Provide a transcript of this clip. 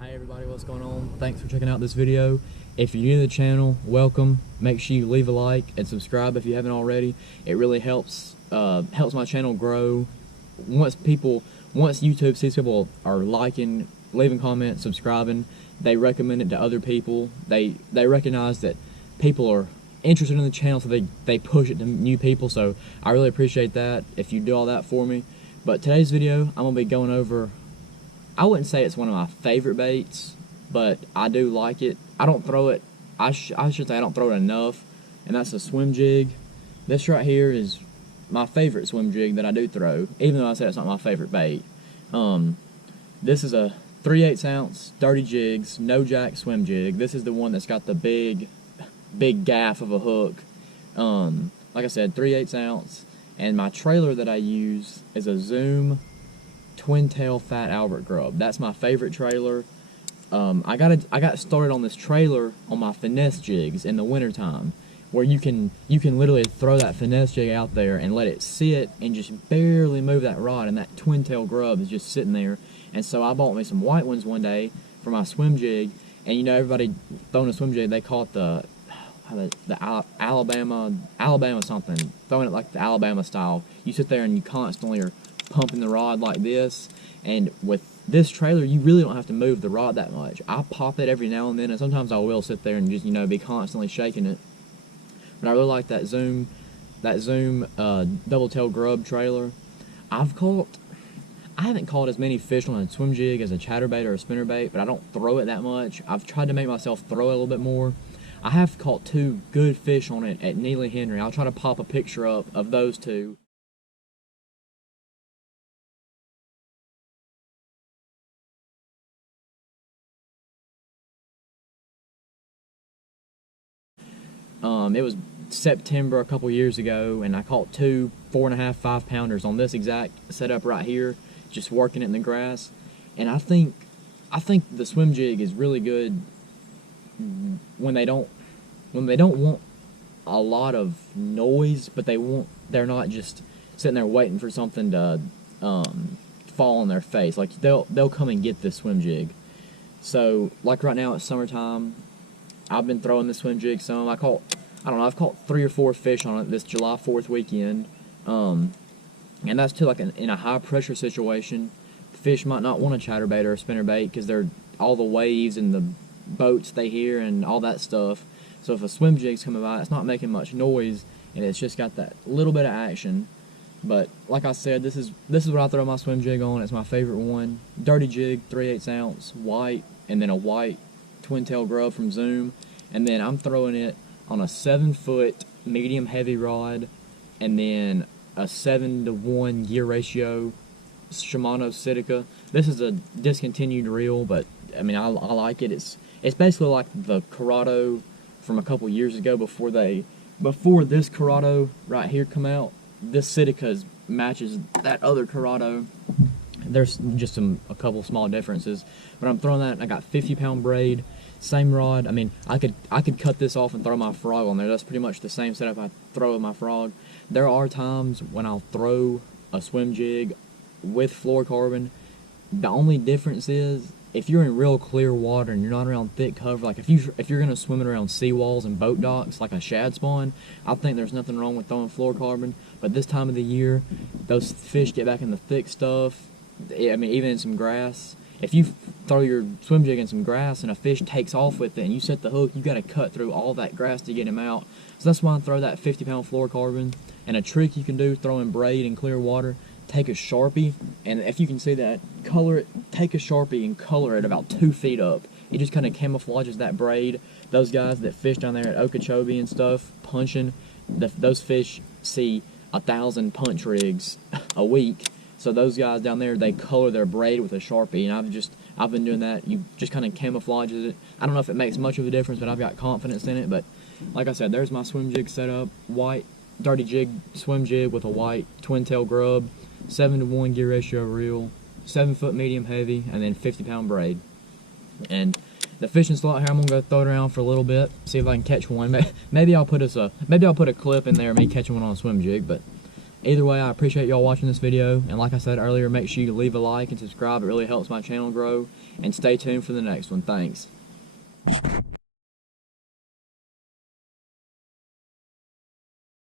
Hey everybody, what's going on? Thanks for checking out this video. If you're new to the channel, welcome. Make sure you leave a like and subscribe if you haven't already. It really helps my channel grow. Once YouTube sees people are liking, leaving comments, subscribing, they recommend it to other people. They recognize that people are interested in the channel, so they push it to new people. So I really appreciate that if you do all that for me. But today's video, I'm gonna be going over, I wouldn't say it's one of my favorite baits, but I do like it. I don't throw it, I should say I don't throw it enough, and that's a Swimjig. This right here is my favorite Swimjig that I do throw, even though I said it's not my favorite bait. This is a 3/8 ounce Dirty Jigs, no jack Swimjig. This is the one that's got the big gaff of a hook. Like I said, 3/8 ounce, and my trailer that I use is a Zoom Twin Tail Fat Albert grub. That's my favorite trailer. I got started on this trailer on my finesse jigs in the wintertime, where you can literally throw that finesse jig out there and let it sit and just barely move that rod, and that twin tail grub is just sitting there. And so I bought me some white ones one day for my swim jig, and you know, everybody throwing a swim jig, they call it the Alabama something, throwing it like the Alabama style. You sit there and you constantly are pumping the rod like this, and with this trailer you really don't have to move the rod that much. I pop it every now and then, and sometimes I will sit there and just, you know, be constantly shaking it. But I really like that Zoom double tail grub trailer. I haven't caught as many fish on a swim jig as a chatterbait or a spinnerbait, but I don't throw it that much. I've tried to make myself throw it a little bit more. I have caught 2 good fish on it at Neely Henry. I'll try to pop a picture up of those 2. It was September a couple years ago, and I caught 2 4.5, 5 pounders on this exact setup right here, just working it in the grass. And I think the swim jig is really good when they don't want a lot of noise, but they're not just sitting there waiting for something to fall on their face. Like they'll come and get this swim jig. So like right now it's summertime, I've been throwing the swim jig some. I've caught 3 or 4 fish on it this July 4th weekend, and that's too like in a high pressure situation. Fish might not want a chatterbait or a spinnerbait because they're all the waves and the boats they hear and all that stuff. So if a swim jig's coming by, it's not making much noise, and it's just got that little bit of action. But like I said, this is what I throw my swim jig on. It's my favorite one. Dirty Jig, 3/8 ounce, white, and then a white twin tail grub from Zoom. And then I'm throwing it on a 7-foot medium heavy rod, and then a 7-to-1 gear ratio Shimano Sitica. This is a discontinued reel, but I mean, I like it. It's basically like the Corrado from a couple years ago before this Corrado right here come out. This Sitica matches that other Corrado. There's just a couple small differences, but I'm throwing that, and I got 50-pound braid, same rod. I mean, I could cut this off and throw my frog on there. That's pretty much the same setup I throw with my frog. There are times when I'll throw a swim jig with fluorocarbon. The only difference is if you're in real clear water and you're not around thick cover, like if you're gonna swim it around seawalls and boat docks like a shad spawn, I think there's nothing wrong with throwing fluorocarbon. But this time of the year, those fish get back in the thick stuff. I mean, even in some grass. If you throw your swim jig in some grass and a fish takes off with it and you set the hook, you got to cut through all that grass to get him out. So that's why I throw that 50-pound fluorocarbon. And a trick you can do throwing braid in clear water, take a Sharpie, and if you can see that, take a Sharpie and color it about 2 feet up. It just kind of camouflages that braid. Those guys that fish down there at Okeechobee and stuff, punching, those fish see 1,000 punch rigs a week. So those guys down there, they color their braid with a Sharpie, and I've been doing that. You just kind of camouflages it. I don't know if it makes much of a difference, but I've got confidence in it. But like I said, there's my swim jig setup. White Dirty Jig swim jig with a white twin tail grub, 7-to-1 gear ratio reel, 7-foot medium heavy, and then 50-pound braid. And the fishing slot here, I'm gonna go throw it around for a little bit, see if I can catch one. Maybe I'll put a clip in there of me catching one on a swim jig, but Either way, I appreciate y'all watching this video, and like I said earlier, make sure you leave a like and subscribe. It really helps my channel grow, and stay tuned for the next one. Thanks.